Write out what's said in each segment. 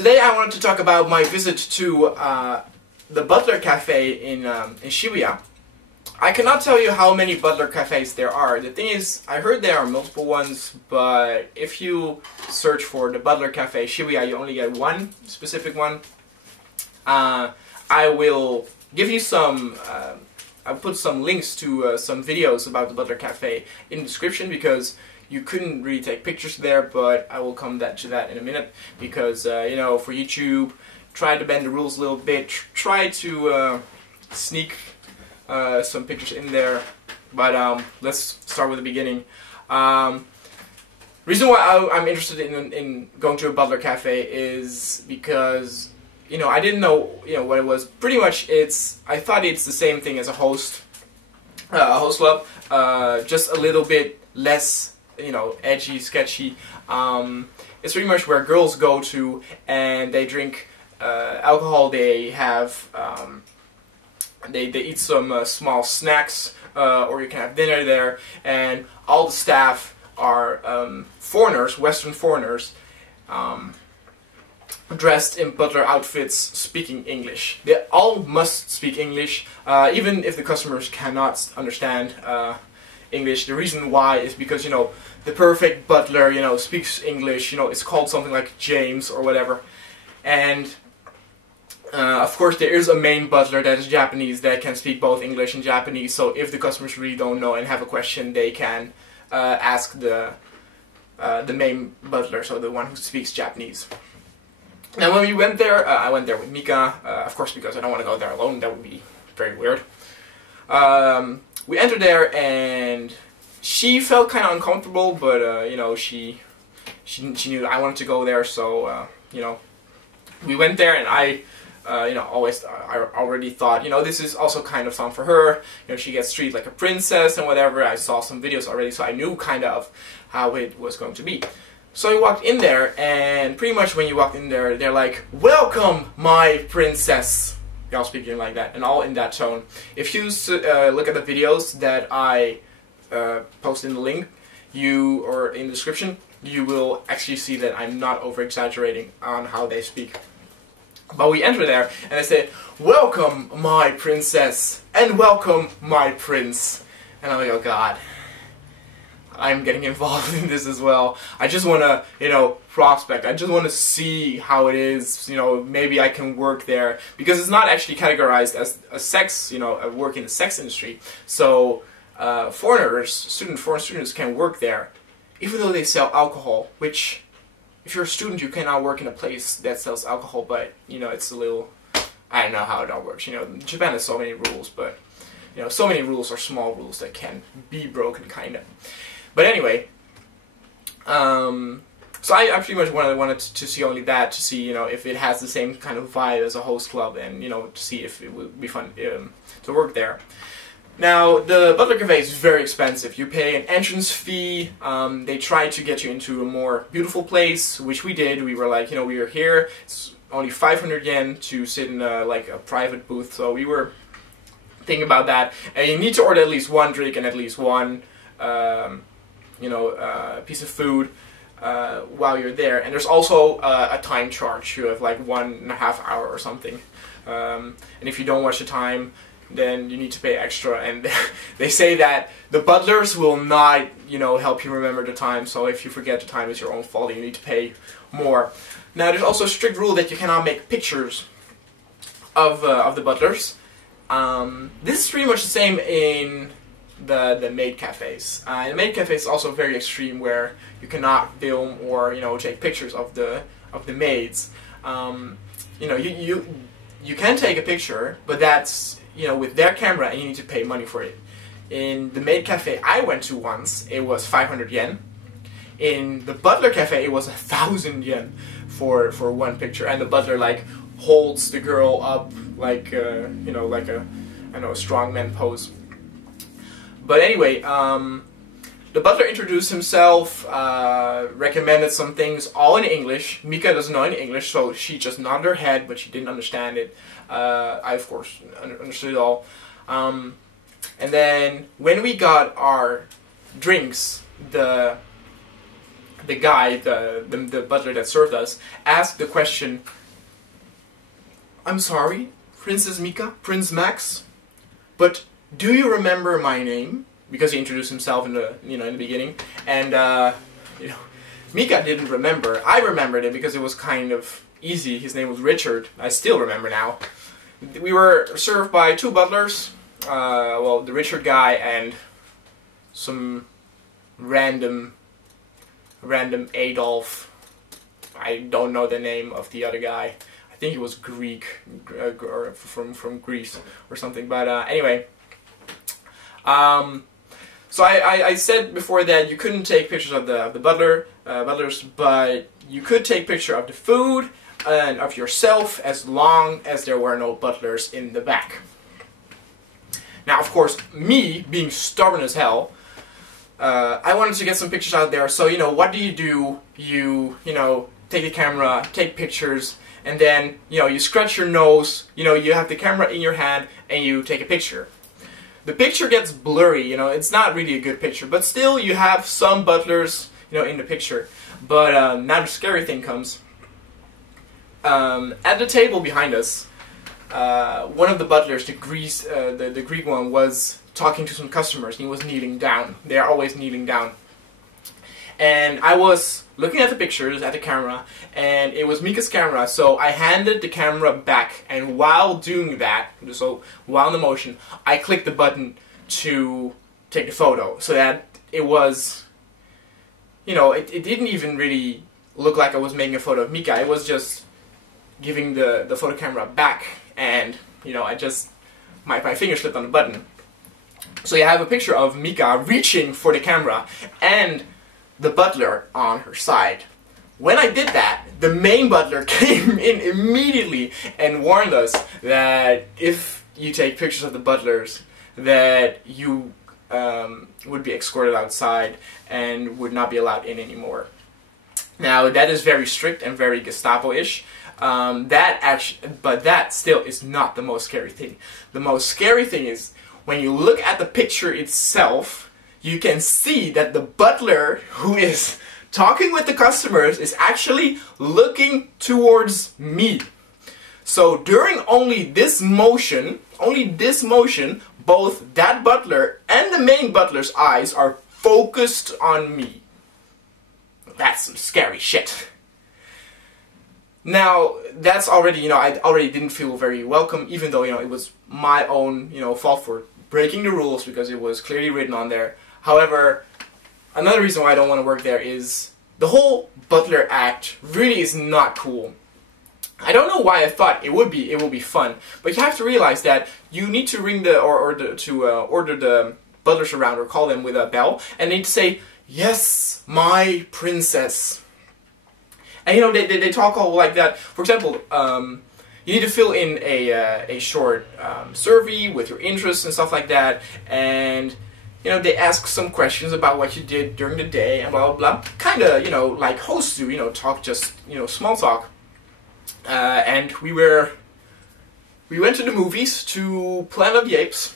Today I wanted to talk about my visit to the Butler Cafe in Shibuya. I cannot tell you how many Butler cafes there are. The thing is, I heard there are multiple ones, but if you search for the Butler Cafe Shibuya, you only get one specific one. I will give you some, I'll put some links to some videos about the Butler Cafe in the description because you couldn't really take pictures there, but I will come to that in a minute because, you know, for YouTube, try to bend the rules a little bit, try to sneak some pictures in there, but let's start with the beginning. Reason why I'm interested in going to a Butler Cafe is because, you know, I didn't know, you know, what it was. Pretty much, I thought it's the same thing as a host club, just a little bit less, you know, edgy, sketchy. It's pretty much where girls go to and they drink alcohol. They have they eat some small snacks, or you can have dinner there, and all the staff are foreigners, Western foreigners, dressed in butler outfits, speaking English. They all must speak English, even if the customers cannot understand English. The reason why is because, you know, the perfect butler, you know, speaks English. You know, it's called something like James or whatever, and of course there is a main butler that is Japanese that can speak both English and Japanese. So if the customers really don't know and have a question, they can ask the main butler, so the one who speaks Japanese. Now when we went there, I went there with Mika, of course, because I don't want to go there alone. That would be very weird. We entered there and she felt kind of uncomfortable, but you know, she knew I wanted to go there, so you know, we went there, and I you know, I already thought, you know, this is also kind of fun for her. You know, she gets treated like a princess and whatever. I saw some videos already, so I knew kind of how it was going to be. So I walked in there, and pretty much when you walk in there, they're like, "Welcome, my princess." They all speaking like that, and all in that tone. If you look at the videos that I post in the link, or in the description, you will actually see that I'm not over-exaggerating on how they speak. But we enter there, and they say, "Welcome, my princess, and welcome, my prince." And I'm like, oh god, I'm getting involved in this as well. I just want to, you know, prospect. I just want to see how it is, you know, maybe I can work there. Because it's not actually categorized as a sex, you know, a work in the sex industry. So, foreign students can work there, even though they sell alcohol, which, if you're a student, you cannot work in a place that sells alcohol, but, you know, it's a little, I don't know how it all works. You know, Japan has so many rules, but, you know, so many rules are small rules that can be broken, kind of. But anyway, so I pretty much wanted to see only that, to see, you know, if it has the same kind of vibe as a host club, and, you know, to see if it would be fun to work there. Now, the Butler Cafe is very expensive. You pay an entrance fee. They try to get you into a more beautiful place, which we did. We were like, you know, we were here. It's only 500 yen to sit in like a private booth. So we were thinking about that. And you need to order at least one drink and at least one, you know, piece of food while you're there. And there's also a time charge. You have like 1.5 hours or something. And if you don't watch the time, then you need to pay extra, and they say that the butlers will not, you know, help you remember the time, so if you forget the time, it's your own fault, you need to pay more. Now, there's also a strict rule that you cannot make pictures of the butlers. This is pretty much the same in the maid cafes. The maid cafe is also very extreme, where you cannot film or, you know, take pictures of the maids. You know, you can take a picture, but that's, you know, with their camera, and you need to pay money for it. In the maid cafe I went to once, it was 500 yen. In the Butler Cafe, it was 1,000 yen for one picture, and the butler like holds the girl up like you know, like a, I don't know, a strongman pose. But anyway, the butler introduced himself, recommended some things, all in English. Mika doesn't know any English, so she just nodded her head, but she didn't understand it. I, of course, understood it all. And then, when we got our drinks, the the guy, the butler that served us, asked the question, "I'm sorry, Princess Mika, Prince Max, but do you remember my name?" Because he introduced himself in the in the beginning, and Mika didn't remember. I remembered it because it was kind of easy. His name was Richard. I still remember now. We were served by two butlers. Well, the Richard guy and some random Adolf. I don't know the name of the other guy. I think he was Greek or from Greece or something. But anyway, so I said before that you couldn't take pictures of the butlers, but you could take picture of the food and of yourself as long as there were no butlers in the back. Now, of course, me being stubborn as hell, I wanted to get some pictures out there. So what do? You take the camera, take pictures, and then you scratch your nose. You have the camera in your hand and you take a picture. The picture gets blurry, it's not really a good picture, but still you have some butlers, in the picture. But now the scary thing comes. At the table behind us, one of the butlers, the Greek one, was talking to some customers. He was kneeling down. They are always kneeling down. And I was looking at the pictures, at the camera, and it was Mika's camera, so I handed the camera back, and while doing that, so while in the motion, I clicked the button to take the photo, so that it was, it didn't even really look like I was making a photo of Mika. It was just giving the photo camera back, and, I just, my finger slipped on the button. So you have a picture of Mika reaching for the camera, and the butler on her side. When I did that, the main butler came in immediately and warned us that if you take pictures of the butlers, that you would be escorted outside and would not be allowed in anymore. Now, that is very strict and very Gestapo-ish. But that still is not the most scary thing. The most scary thing is when you look at the picture itself, you can see that the butler who is talking with the customers is actually looking towards me. So during only this motion, both that butler and the main butler's eyes are focused on me. That's some scary shit. Now, that's already, I already didn't feel very welcome, even though, it was my own, fault for breaking the rules because it was clearly written on there. However, another reason why I don't want to work there is the whole butler act really is not cool. I don't know why I thought it would be fun, but you have to realize that you need to ring order the butlers around or call them with a bell, and they need to say, "Yes, my princess." And they talk all like that. For example, you need to fill in a short survey with your interests and stuff like that, and they ask some questions about what you did during the day and blah blah blah. Kinda, like hosts do, talk just, small talk. And we went to the movies to Planet of the Apes.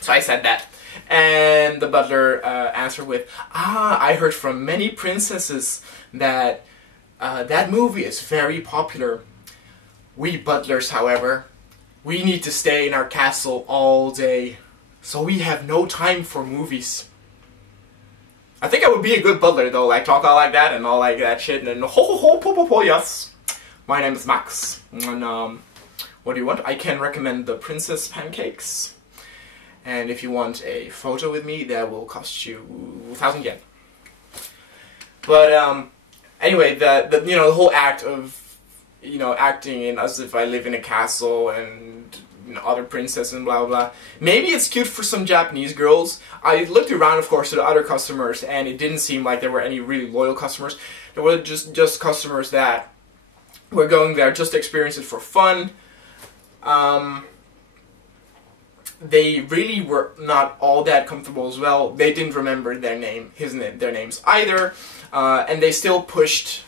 So I said that. And the butler answered with, I heard from many princesses that that movie is very popular. We butlers, however, we need to stay in our castle all day. So we have no time for movies. I think I would be a good butler though, like talk all like that and all like that shit, and then ho, yes. My name is Max, and what do you want? I can recommend the princess pancakes, and if you want a photo with me, that will cost you 1,000 yen. But anyway, the whole act of acting in as if I live in a castle and other princess and blah blah blah. Maybe it's cute for some Japanese girls. I looked around, of course, to the other customers, and it didn't seem like there were any really loyal customers. There were just customers that were going there just to experience it for fun. They really were not all that comfortable as well. They didn't remember their names either, and they still pushed,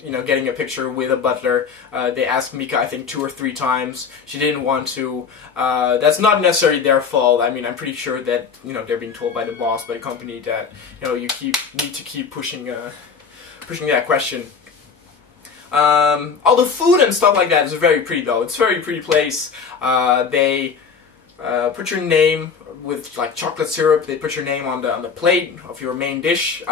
getting a picture with a butler. They asked Mika, I think, 2 or 3 times. She didn't want to. That's not necessarily their fault. I mean, I'm pretty sure that they're being told by the boss, by the company, that you need to keep pushing that question. All the food and stuff like that is very pretty though. It's a very pretty place. They put your name with like chocolate syrup. They put your name on the plate of your main dish.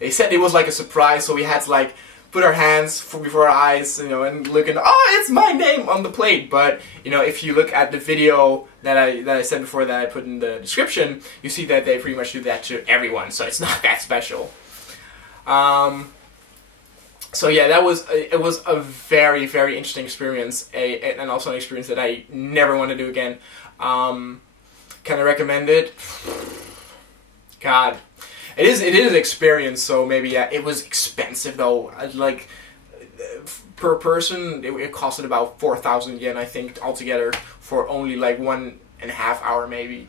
They said it was like a surprise, so we had to like put our hands before our eyes, and look and it's my name on the plate. But if you look at the video that I said before that I put in the description, you see that they pretty much do that to everyone. So it's not that special. So yeah, it was a very, very interesting experience, and also an experience that I never want to do again. Can I recommend it? God, it is an experience. So maybe yeah, it was expensive though. Like per person, it costed about 4,000 yen, I think, altogether for only like 1.5 hours maybe.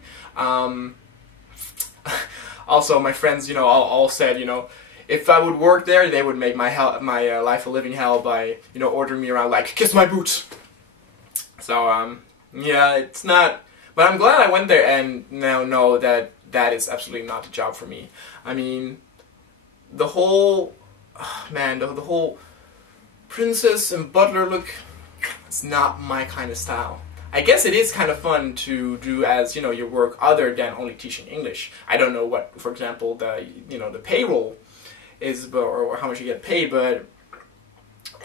Also, my friends, all said, if I would work there, they would make my life a living hell by, ordering me around like, kiss my boots. So, yeah, it's not, but I'm glad I went there and now know that that is absolutely not the job for me. I mean, the whole, the whole princess and butler look, it's not my kind of style. I guess it is kind of fun to do as, your work other than only teaching English. I don't know what, for example, the payroll is, or how much you get paid, but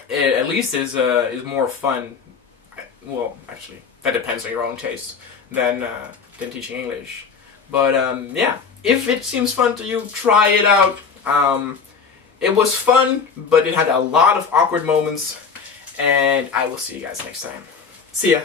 it at least is more fun. Well, actually, that depends on your own taste than teaching English. But yeah, if it seems fun to you, try it out. It was fun, but it had a lot of awkward moments, and I will see you guys next time. See ya.